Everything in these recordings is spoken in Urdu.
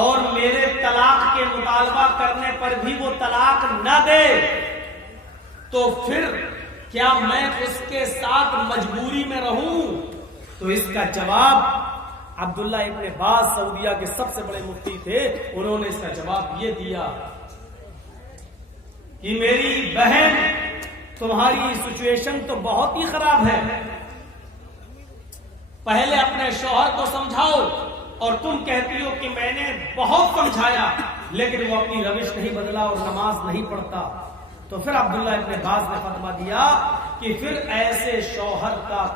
اور میرے طلاق کے مطالبہ کرنے پر بھی وہ طلاق نہ دے تو پھر کیا میں اس کے ساتھ مجبوری میں رہوں؟ تو اس کا جواب عبداللہ ابن باز سعودیہ کے سب سے بڑے مفتی تھے، انہوں نے اس کا جواب یہ دیا کہ میری بہن تمہاری سچویشن تو بہت ہی خراب ہے، پہلے اپنے شوہر کو سمجھاؤ، اور تم کہتی ہو کہ میں نے بہت سمجھایا لیکن وہ اپنی روش نہیں بدلا اور نماز نہیں پڑھتا۔ تو پھر عبداللہ ابن باز نے فتویٰ دیا کہ پھر ایسے شوہر کا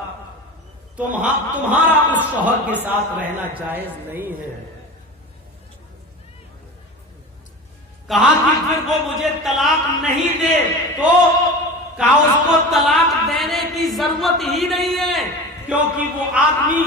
تمہارا اس شوہر کے ساتھ رہنا جائز نہیں ہے۔ کہا کہ پھر وہ مجھے طلاق نہیں دے، تو کہا اس کو طلاق دینے کی ضرورت ہی نہیں ہے، کیونکہ وہ آدمی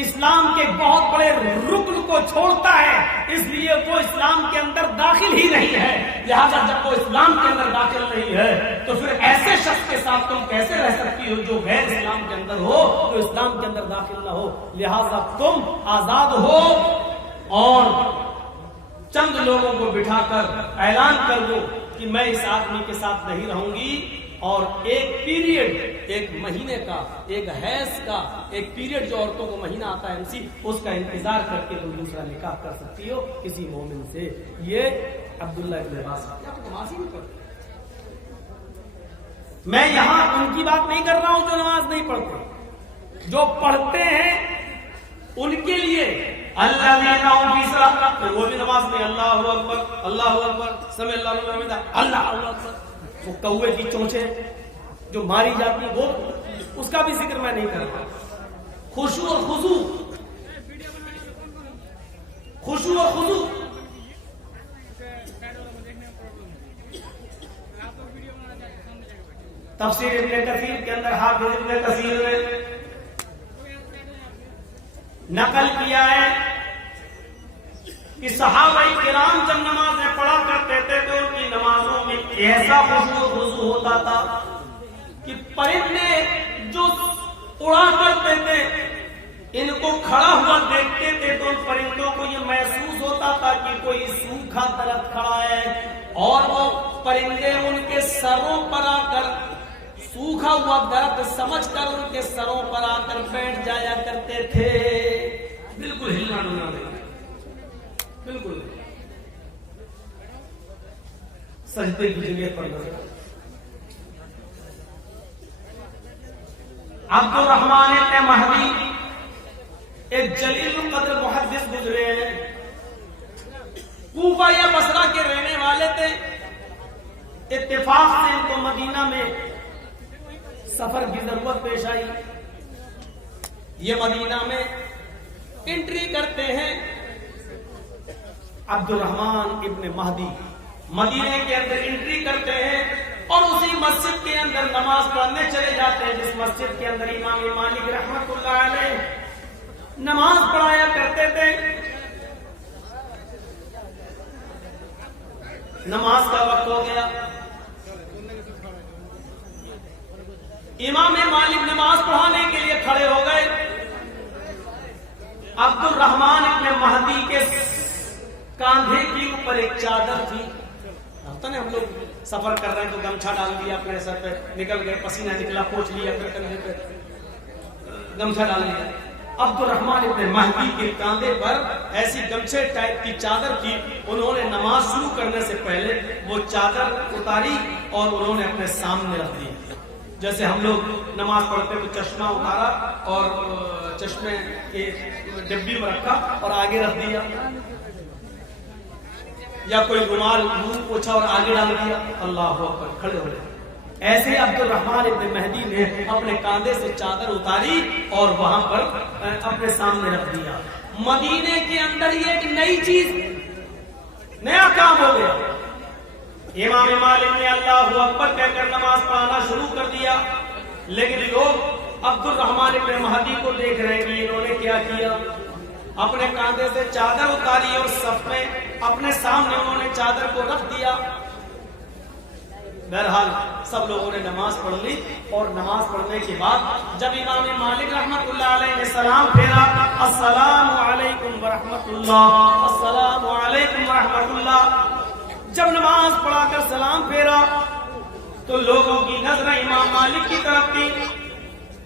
اسلام کے بہت بڑے رکن کو چھوڑتا ہے، اس لیے وہ اسلام کے اندر داخل ہی نہیں ہے۔ لہذا جب وہ اسلام کے اندر داخل نہیں ہے تو پھر ایسے شخص کے ساتھ تم کیسے رہ سکتی ہو جو غیر اسلام کے اندر ہو، جو اسلام کے اندر داخل نہ ہو؟ لہذا تم آزاد ہو اور چند لوگوں کو بٹھا کر اعلان کر دو کہ میں اس آدمی کے ساتھ نہیں رہوں گی، اور ایک پیریڈ، ایک مہینے کا، ایک حیض کا ایک پیریڈ جو عورتوں کو مہینہ آتا ہے MC، اس کا انتظار کر کے تم دوسرا نکاح کر سکتی ہو کسی مومن سے۔ یہ عبداللہ ابن باز نماز ہی نہیں پڑھتے۔ میں یہاں ان کی بات نہیں کر رہا ہوں جو نماز نہیں پڑھتے، جو پڑھتے ہیں ان کے لیے اللہ وہ بھی نماز میں اللہ اکبر اللہ اکبر سمع اللہ لمن حمدہ اللہ اکبر، وہ کوے کی چونچیں جو ماری جاتی ہیں وہ اس کا بھی ذکر میں نہیں کرتا۔ خشوع اور خضوع، خشوع اور خضوع، تفسیر ابن کثیر کے اندر حافظ ابن کثیر نے نقل کیا ہے کہ صحابہ کرام جب نمازیں پڑھا کرتے تھے تو ان کی نمازوں میں ایسا خشوع و خضوع ہوتا تھا کہ پرندے جو اڑا کرتے تھے ان کو کھڑا ہوا دیکھتے تھے تو ان پرندوں کو یہ محسوس ہوتا تھا کہ کوئی سوکھا درخت کھڑا ہے، اور وہ پرندے ان کے سروں پر آ کر سوکھا ہوا درخت سمجھ کر ان کے سروں پر آ کر بیٹھ جایا کرتے تھے۔ بالکل ہلنا ڈلنا نہیں، بالکل سجدے کی جگہ پر نظر۔ عبد الرحمن ابن مہدی ایک جلیل القدر محدث گزرے ہیں، کوفہ یا بصرہ کے رہنے والے تھے۔ اتفاق سے ان کو مدینہ میں سفر کی ضرورت پیش آئی، یہ مدینہ میں انٹری کرتے ہیں۔ عبد الرحمن ابن مہدی مدینے کے اندر انٹری کرتے ہیں اور اسی مسجد کے اندر نماز پڑھنے چلے جاتے ہیں جس مسجد کے اندر امام مالک رحمۃ اللہ علیہ نماز پڑھایا کرتے تھے۔ نماز کا وقت ہو گیا، امام مالک نماز پڑھانے کے لیے کھڑے ہو گئے۔ عبد الرحمن ابن مہدی کے کاندھے کے اوپر ایک چادر تھی، ہوتا نا ہم لوگ سفر کر رہے ہیں تو گمچھا ڈال دیا اپنے سر پہ، نکل گئے، پسینہ نکلا پوچھ لیا، پھر کندھے پہ گمچھا ڈال لیا۔ عبد الرحمن ابن مہدی کے کاندھے پر ایسی گمچھے ٹائپ کی چادر تھی، انہوں نے نماز شروع کرنے سے پہلے وہ چادر اتاری اور انہوں نے اپنے سامنے رکھ دی۔ جیسے ہم لوگ نماز پڑھتے تو چشمہ اتارا اور چشمے کے ڈبی میں رکھا اور آگے رکھ دیا، یا کوئی رومال منہ پوچھا اور آگے ڈال دیا، اللہ اکبر، کھڑے ہو گئے۔ ایسے عبد الرحمن ابن مہدی نے اپنے کاندھے سے چادر اتاری اور وہاں پر اپنے سامنے رکھ دیا۔ مدینے کے اندر یہ ایک نئی چیز، نیا کام ہو گیا۔ امام مالک نے اللہ اکبر کہہ کر نماز پڑھانا شروع کر دیا، لیکن لوگ عبد الرحمن ابن مہدی کو دیکھ رہے ہیں کہ انہوں نے کیا کیا، اپنے کاندھے سے چادر اتاری اور صف میں اپنے سامنے انہوں نے چادر کو رکھ دیا۔ بہرحال سب لوگوں نے نماز پڑھ لی، اور نماز پڑھنے کے بعد جب امام مالک رحمۃ اللہ علیہ نے سلام پھیرا، السلام علیکم ورحمۃ اللہ، السلام چلا. جب نماز پڑھا کر سلام پھیرا تو لوگوں کی نظر امام مالک کی طرف تھی.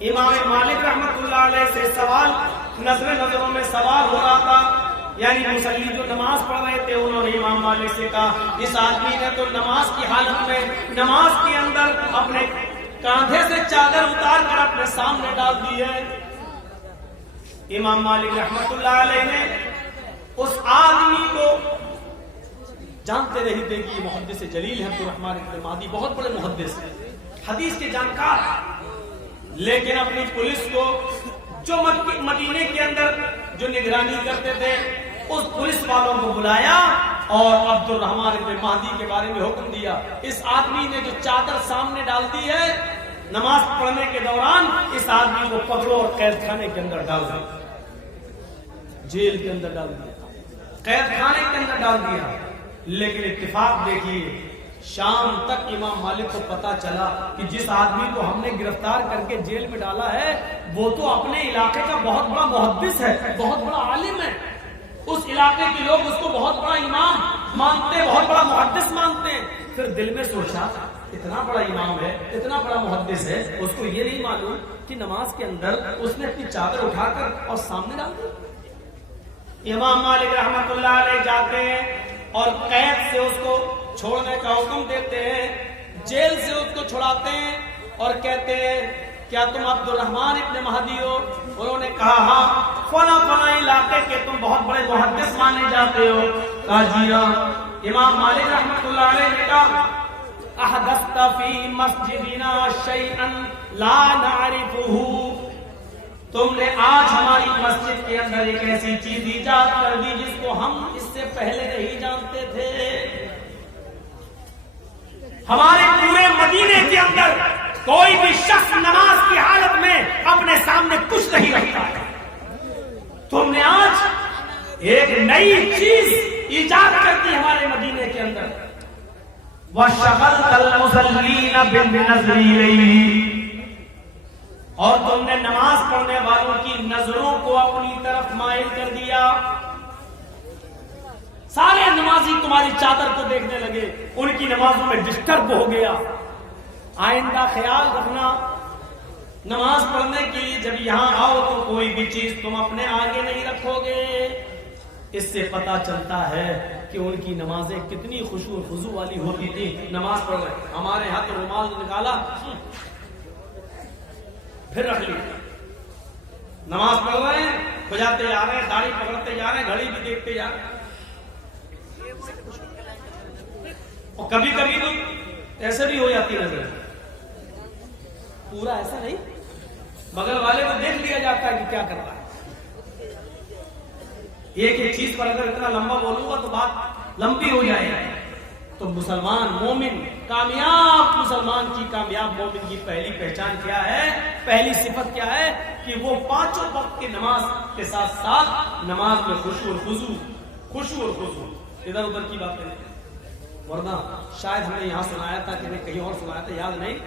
امام مالک رحمت اللہ علیہ سے سوال نظروں میں سوال ہو رہا تھا. یعنی مصلی جو نماز پڑھ رہے تھے انہوں نے امام مالک سے کہا اس آدمی نے تو نماز کی حالت میں نماز کے اندر اپنے کاندھے سے چادر اتار کر اپنے سامنے ڈال دی ہے. امام مالک رحمت اللہ علیہ نے اس آدمی کو جانتے نہیں تھے کہ یہ محدث جلیل ہے عبد الرحمن ابن مہدی بہت بڑے محدث ہیں حدیث کے جانکار, لیکن اپنی پولیس کو جو مدینے کے اندر جو نگرانی کرتے تھے اس پولیس والوں کو بلایا اور عبد الرحمن ابن مہدی کے بارے میں حکم دیا اس آدمی نے جو چادر سامنے ڈال دی ہے نماز پڑھنے کے دوران اس آدمی کو پکڑو اور قید خانے کے اندر ڈال دیا, جیل کے اندر ڈال دیا, قید خانے کے اندر ڈال دیا. لیکن اتفاق دیکھیے شام تک امام مالک کو پتا چلا کہ جس آدمی کو ہم نے گرفتار کر کے جیل میں ڈالا ہے وہ تو اپنے علاقے کا بہت بڑا محدث ہے, بہت بڑا عالم ہے. اس علاقے کے لوگ اس کو بہت بڑا امام مانتے ہیں, بہت بڑا محدث مانتے ہیں. پھر دل میں سوچا اتنا بڑا امام ہے, اتنا بڑا محدث ہے, اس کو یہ نہیں معلوم کہ نماز کے اندر اس نے اپنی چادر اٹھا کر اور سامنے ڈال دی. امام مالک رحمت اللہ علیہ جاتے ہیں اور قید سے اس کو چھوڑنے کا حکم دیتے ہیں, جیل سے اس کو چھڑاتے ہیں اور کہتے ہیں کیا تم عبد الرحمن ابن مہدی ہو؟ انہوں نے کہا ہاں. فلاں علاقے کے تم بہت بڑے محدث مانے جاتے ہو؟ کہا جی ہاں. امام مالک رحمت اللہ علیہ نے کہا احدثت فی مسجدنا شیئا لا نعرفہ, تم نے آج ہماری مسجد کے اندر ایک ایسی چیز ایجاد کر دی جس کو ہم اس سے پہلے نہیں جانتے تھے. ہمارے پورے مدینے کے اندر کوئی بھی شخص نماز کی حالت میں اپنے سامنے کچھ نہیں رکھتا ہے. تم نے آج ایک نئی چیز ایجاد کر دی ہمارے مدینے کے اندر. وَشَغَلْتَ الْمُصَلِّينَ بِالنَّظْرِ إِلَيْهِ, اور تم نے نماز پڑھنے والوں کی نظروں کو اپنی طرف مائل کر دیا. سارے نمازی تمہاری چادر کو دیکھنے لگے, ان کی نمازوں میں ڈسٹرب ہو گیا. آئندہ خیال رکھنا نماز پڑھنے کے لیے جب یہاں آؤ تو کوئی بھی چیز تم اپنے آگے نہیں رکھو گے. اس سے پتا چلتا ہے کہ ان کی نمازیں کتنی خشوع و خضوع والی ہوتی تھی. نماز پڑھ رہے, ہمارے ہاتھ رومال نکالا پھر رکھ لی, نماز پڑھ رہے ہیں, کھجاتے جا رہے ہیں, داڑھی پکڑتے جا رہے ہیں, گھڑی بھی دیکھتے جا رہے ہیں. اور کبھی کبھی تو ایسے بھی ہو جاتی نظر, پورا ایسا نہیں, بغل والے کو دیکھ لیا جاتا ہے کہ کیا کر رہا ہے. ایک چیز پر اگر اتنا لمبا بولوں گا تو بات لمبی ہو جائے گی. تو مسلمان مومن, کامیاب مسلمان کی, کامیاب مومن کی پہلی پہچان کیا ہے, پہلی صفت کیا ہے کہ وہ پانچوں وقت کی نماز کے ساتھ ساتھ نماز میں خشوع اور خضوع, ادھر ادھر کی باتیں نہیں. ورنہ شاید ہم نے یہاں سنایا تھا کہ کہیں اور سنایا تھا, یاد نہیں.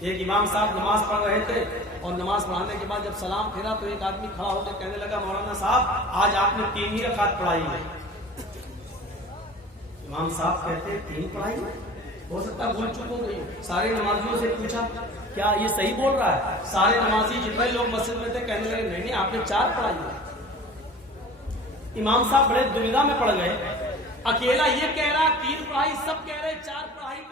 ایک امام صاحب نماز پڑھ رہے تھے اور نماز پڑھانے کے بعد جب سلام پھیرا تو ایک آدمی کھڑا ہو کے کہنے لگا مولانا صاحب آج آپ نے 3 ہی رکعت پڑھائی ہے. امام صاحب کہتے ہیں 3 پڑھائی, ہو سکتا ہے بھول چک ہو گئی. سارے نمازیوں سے پوچھا کیا یہ صحیح بول رہا ہے؟ سارے نمازی جتنے لوگ مسجد میں تھے کہنے لگے نہیں آپ نے 4 پڑھائی ہے. امام صاحب بڑے دودھا میں پڑ گئے, اکیلا یہ کہہ رہا 3 پڑھائی, سب کہہ رہے 4 پڑھائی.